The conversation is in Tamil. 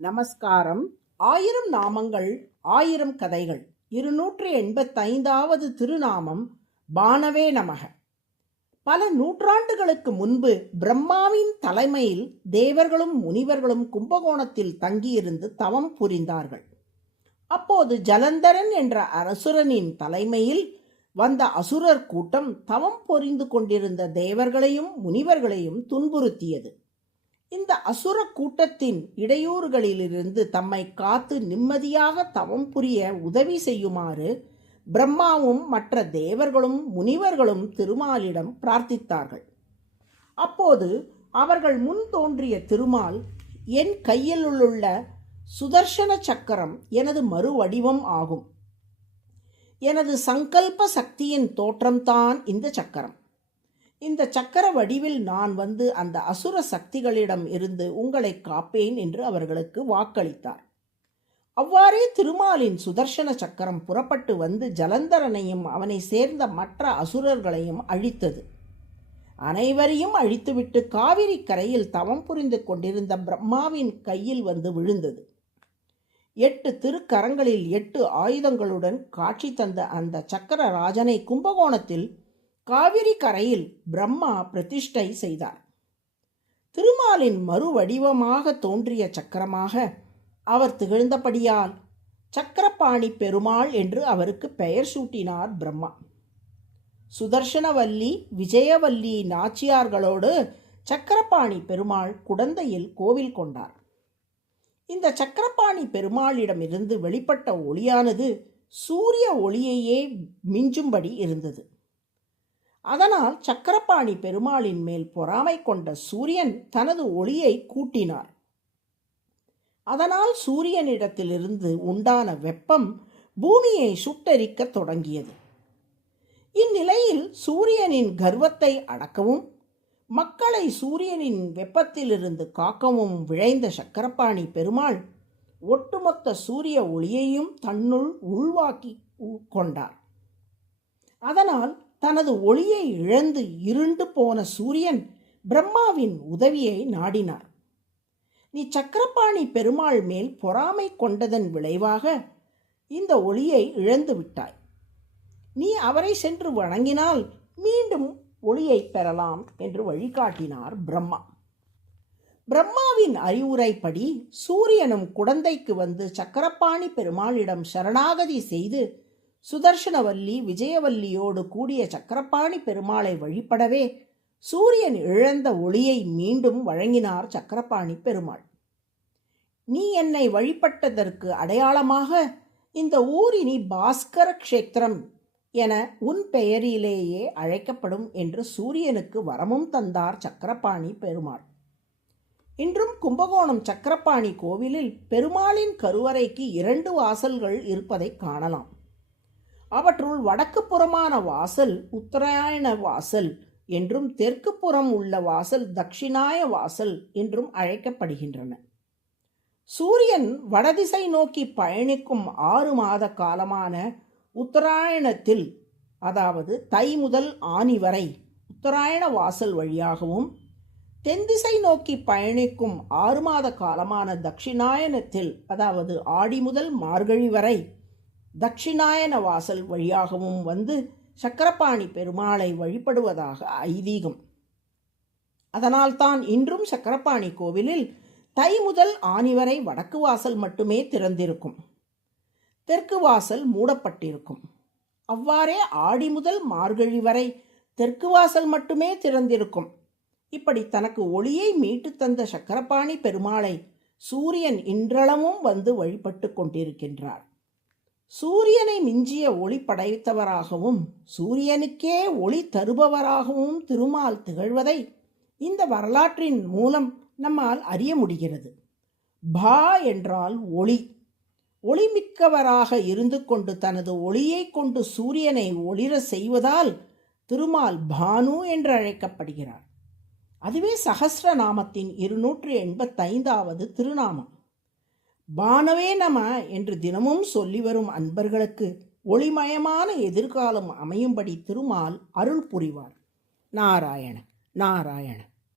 நமஸ்காரம். 1000 நாமங்கள் 1000 கதைகள் 285வது திருநாமம் பானவே நமக. பல நூற்றாண்டுகளுக்கு முன்பு பிரம்மாவின் தலைமையில் தேவர்களும் முனிவர்களும் கும்பகோணத்தில் தங்கியிருந்து தவம் புரிந்தார்கள். அப்போது ஜலந்தரன் என்ற அசுரனின் தலைமையில் வந்த அசுரர் கூட்டம் தவம் புரிந்து கொண்டிருந்த தேவர்களையும் முனிவர்களையும் துன்புறுத்தியது. இந்த அசுர கூட்டத்தின் இடையூறுகளிலிருந்து தம்மை காத்து நிம்மதியாக தவம் புரிய உதவி செய்யுமாறு பிரம்மாவும் மற்ற தேவர்களும் முனிவர்களும் திருமாலிடம் பிரார்த்தித்தார்கள். அப்போது அவர்கள் முன் தோன்றிய திருமால், என் கையில் உள்ள சுதர்சன சக்கரம் எனது மறுவடிவம் ஆகும். எனது சங்கல்ப சக்தியின் தோற்றம்தான் இந்த சக்கரம். இந்த சக்கர வடிவில் நான் வந்து அந்த அசுர சக்திகளிடம் இருந்து உங்களை காப்பேன் என்று அவர்களுக்கு வாக்களித்தார். அவ்வாறே திருமாலின் சுதர்சன சக்கரம் புறப்பட்டு வந்து ஜலந்தரனையும் அவனை சேர்ந்த மற்ற அசுரர்களையும் அழித்தது. அனைவரையும் அழித்துவிட்டு காவிரி கரையில் தவம் புரிந்து கொண்டிருந்த பிரம்மாவின் கையில் வந்து விழுந்தது. 8 திருக்கரங்களில் 8 ஆயுதங்களுடன் காட்சி தந்த அந்த சக்கரராஜனை கும்பகோணத்தில் காவிரி கரையில் பிரம்மா பிரதிஷ்டை செய்தார். திருமாலின் மறுவடிவமாக தோன்றிய சக்கரமாக அவர் திகழ்ந்தபடியால் சக்கரபாணி பெருமாள் என்று அவருக்கு பெயர் சூட்டினார் பிரம்மா. சுதர்சனவல்லி விஜயவல்லி நாச்சியார்களோடு சக்கரபாணி பெருமாள் குடந்தையில் கோவில் கொண்டார். இந்த சக்கரபாணி பெருமாளிடமிருந்து வெளிப்பட்ட ஒளியானது சூரிய ஒளியையே மிஞ்சும்படி இருந்தது. அதனால் சக்கரபாணி பெருமாளின் மேல் பொறாமை கொண்ட சூரியன் தனது ஒளியை கூட்டினார். அதனால் சூரியனிடத்திலிருந்து உண்டான வெப்பம் பூமியை சுட்டெரிக்க தொடங்கியது. இந்நிலையில் சூரியனின் கர்வத்தை அடக்கவும் மக்களை சூரியனின் வெப்பத்திலிருந்து காக்கவும் விழைந்த சக்கரபாணி பெருமாள் ஒட்டுமொத்த சூரிய ஒளியையும் தன்னுள் உள்வாக்கி கொண்டார். அதனால் தனது ஒளியை இழந்து இருண்டு போன சூரியன் பிரம்மாவின் உதவியை நாடினார். நீ சக்கரபாணி பெருமாள் மேல் பொறாமை கொண்டதன் விளைவாக இந்த ஒளியை இழந்து விட்டாய். நீ அவரை சென்று வணங்கினால் மீண்டும் ஒளியை பெறலாம் என்று வழிகாட்டினார் பிரம்மா. பிரம்மாவின் அறிவுரைப்படி சூரியனும் குடந்தைக்கு வந்து சக்கரபாணி பெருமாளிடம் சரணாகதி செய்து சுதர்சனவல்லி விஜயவல்லியோடு கூடிய சக்கரபாணி பெருமாளை வழிபடவே சூரியன் இழந்த ஒளியை மீண்டும் வழங்கினார் சக்கரபாணி பெருமாள். நீ என்னை வழிபட்டதற்கு அடையாளமாக இந்த ஊர் இனி பாஸ்கர க்ஷேத்திரம் என உன் பெயரிலேயே அழைக்கப்படும் என்று சூரியனுக்கு வரமும் தந்தார் சக்கரபாணி பெருமாள். இன்றும் கும்பகோணம் சக்கரபாணி கோவிலில் பெருமாளின் கருவறைக்கு 2 வாசல்கள் இருப்பதை காணலாம். அவற்றுள் வடக்கு புறமான வாசல் உத்தராயண வாசல் என்றும் தெற்கு புறம் உள்ள வாசல் தட்சிணாய வாசல் என்றும் அழைக்கப்படுகின்றன. சூரியன் வடதிசை நோக்கி பயணிக்கும் 6 மாத காலமான உத்தராயணத்தில், அதாவது தை முதல் ஆனி வரை உத்தராயண வாசல் வழியாகவும், தென்திசை நோக்கி பயணிக்கும் 6 மாத காலமான தட்சிணாயனத்தில், அதாவது ஆடி முதல் மார்கழி வரை தட்சிணாயன வாசல் வழியாகவும் வந்து சக்கரபாணி பெருமாளை வழிபடுவதாக ஐதீகம். அதனால்தான் இன்றும் சக்கரபாணி கோவிலில் தை முதல் ஆனி வரை வடக்கு வாசல் மட்டுமே திறந்திருக்கும், தெற்கு வாசல் மூடப்பட்டிருக்கும். அவ்வாறே ஆடி முதல் மார்கழி வரை தெற்கு வாசல் மட்டுமே திறந்திருக்கும். இப்படி தனக்கு ஒளியை மீட்டு தந்த சக்கரபாணி பெருமாளை சூரியன் இன்றளவும் வந்து வழிபட்டு கொண்டிருக்கின்றார். சூரியனை மிஞ்சிய ஒளி படைத்தவராகவும் சூரியனுக்கே ஒளி தருபவராகவும் திருமால் திகழ்வதை இந்த வரலாற்றின் மூலம் நம்மால் அறிய முடிகிறது. பா என்றால் ஒளி. ஒளிமிக்கவராக இருந்து கொண்டு தனது ஒளியை கொண்டு சூரியனை ஒளிர செய்வதால் திருமால் பானு என்று அழைக்கப்படுகிறார். அதுவே சஹஸ்ரநாமத்தின் 285வது திருநாமம். பானவே நம என்று தினமும் சொல்லி வரும் அன்பர்களுக்கு ஒளிமயமான எதிர்காலம் அமையும்படி திருமால் அருள் புரிவார். நாராயண நாராயண.